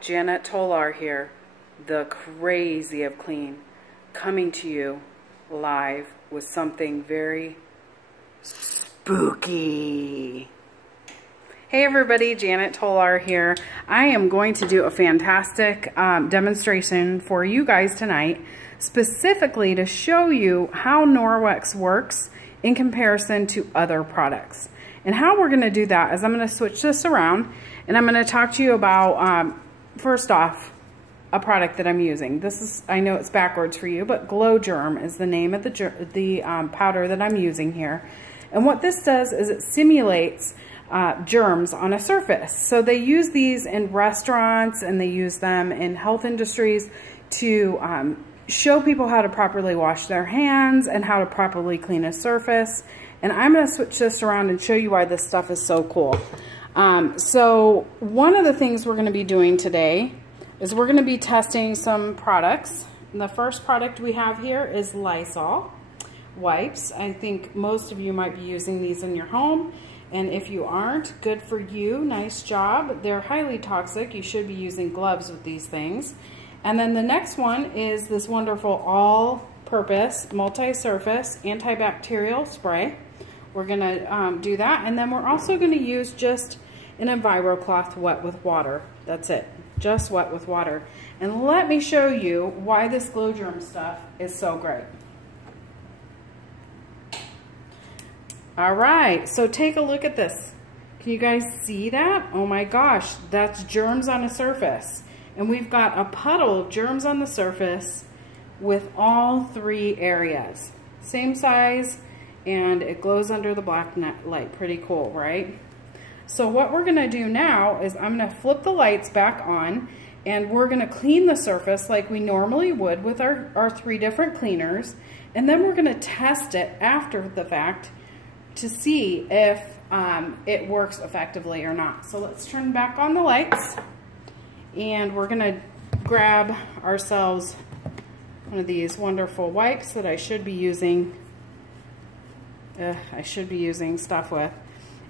Janet Tolar here, the crazy of clean, coming to you live with something very spooky. Hey everybody, Janet Tolar here. I am going to do a fantastic demonstration for you guys tonight, specifically to show you how Norwex works in comparison to other products. And how we're going to do that is I'm going to switch this around and I'm going to talk to you about, first off, a product that I'm using. This is, I know it's backwards for you, but Glow Germ is the name of the powder that I'm using here. And what this does is it simulates germs on a surface. So they use these in restaurants and they use them in health industries to show people how to properly wash their hands and how to properly clean a surface. And I'm going to switch this around and show you why this stuff is so cool. So one of the things we're going to be doing today is we're going to be testing some products. And the first product we have here is Lysol wipes. I think most of you might be using these in your home. And if you aren't, good for you. Nice job. They're highly toxic. You should be using gloves with these things. And then the next one is this wonderful all-purpose, multi-surface antibacterial spray. We're going to do that. And then we're also going to use just an EnviroCloth wet with water. That's it. Just wet with water. And let me show you why this Glow Germ stuff is so great. All right, so take a look at this. Can you guys see that? Oh my gosh, that's germs on a surface. And we've got a puddle of germs on the surface with all three areas. Same size, and it glows under the black light. Pretty cool, right? So what we're gonna do now is I'm gonna flip the lights back on and we're gonna clean the surface like we normally would with our three different cleaners. And then we're gonna test it after the fact to see if it works effectively or not. So let's turn back on the lights and we're gonna grab ourselves one of these wonderful wipes that I should be using stuff with.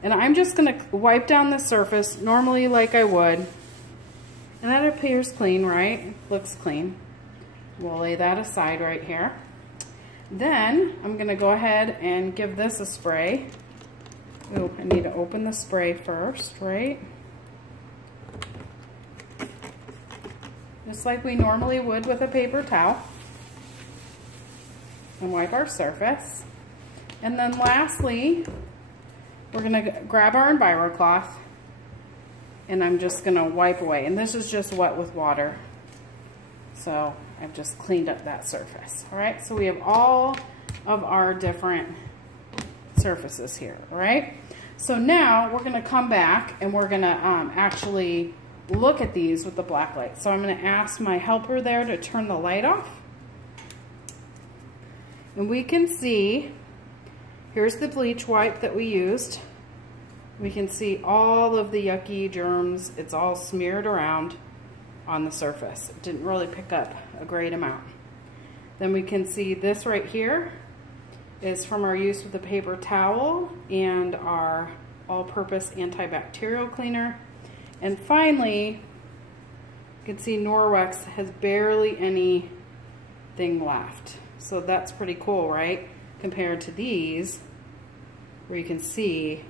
And I'm just gonna wipe down the surface normally like I would. And that appears clean, right? Looks clean. We'll lay that aside right here. Then I'm gonna go ahead and give this a spray. Oh, I need to open the spray first, right? Just like we normally would with a paper towel. And wipe our surface. And then lastly, we're gonna grab our EnviroCloth and I'm just gonna wipe away. And this is just wet with water. So I've just cleaned up that surface. All right, so we have all of our different surfaces here, all right? So now we're gonna come back and we're gonna actually look at these with the black light. So I'm gonna ask my helper there to turn the light off. And we can see, here's the bleach wipe that we used. We can see all of the yucky germs. It's all smeared around on the surface. It didn't really pick up a great amount. Then we can see this right here is from our use with the paper towel and our all-purpose antibacterial cleaner. And finally, you can see Norwex has barely anything left. So that's pretty cool, right? Compared to these, where you can see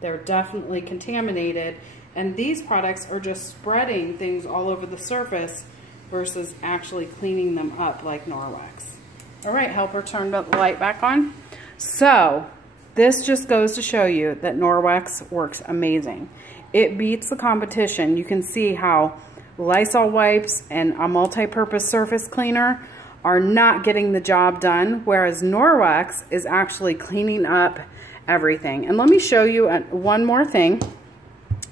they're definitely contaminated. And these products are just spreading things all over the surface versus actually cleaning them up like Norwex. All right, helper, turn the light back on. So this just goes to show you that Norwex works amazing. It beats the competition. You can see how Lysol wipes and a multi-purpose surface cleaner are not getting the job done, whereas Norwex is actually cleaning up everything. And let me show you one more thing.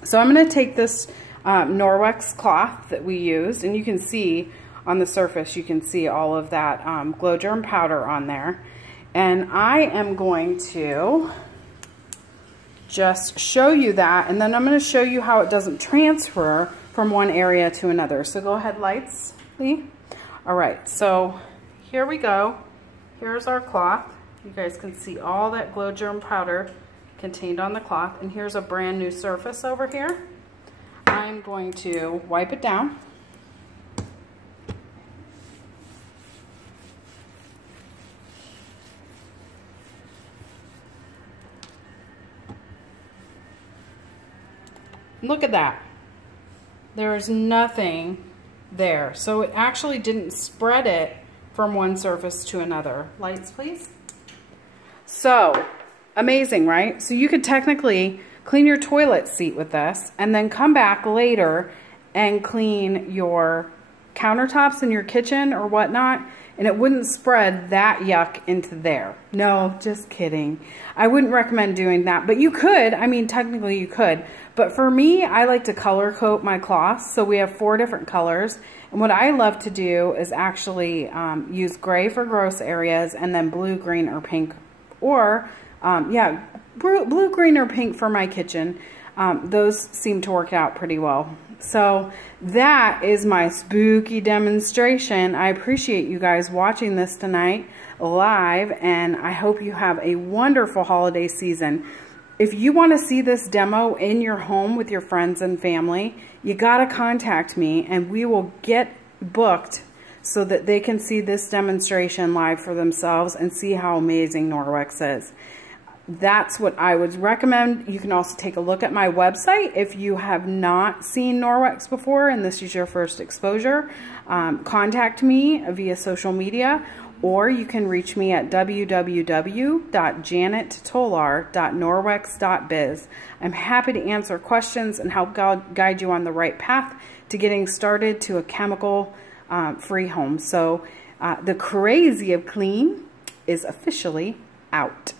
So I'm going to take this Norwex cloth that we used, and you can see on the surface, you can see all of that Glow Germ powder on there. And I am going to just show you that, and then I'm going to show you how it doesn't transfer from one area to another. So go ahead, lights, Lee. All right, so here we go. Here's our cloth. You guys can see all that Glow Germ powder contained on the cloth. And here's a brand new surface over here. I'm going to wipe it down. Look at that. There's nothing there. So it actually didn't spread it from one surface to another. Lights, please. So, amazing, right? So you could technically clean your toilet seat with this and then come back later and clean your countertops in your kitchen or whatnot, and it wouldn't spread that yuck into there. No, just kidding. I wouldn't recommend doing that, but you could. I mean, technically you could. But for me, I like to color coat my cloths. So we have 4 different colors. And what I love to do is actually use gray for gross areas and then blue, green, or pink. Or, yeah, blue, green, or pink for my kitchen. Those seem to work out pretty well. So that is my spooky demonstration. I appreciate you guys watching this tonight live, and I hope you have a wonderful holiday season. If you want to see this demo in your home with your friends and family, you got to contact me and we will get booked so that they can see this demonstration live for themselves and see how amazing Norwex is. That's what I would recommend. You can also take a look at my website if you have not seen Norwex before and this is your first exposure. Contact me via social media, or you can reach me at www.janettolar.norwex.biz. I'm happy to answer questions and help guide you on the right path to getting started to a chemical-free home. So the crazy of clean is officially out.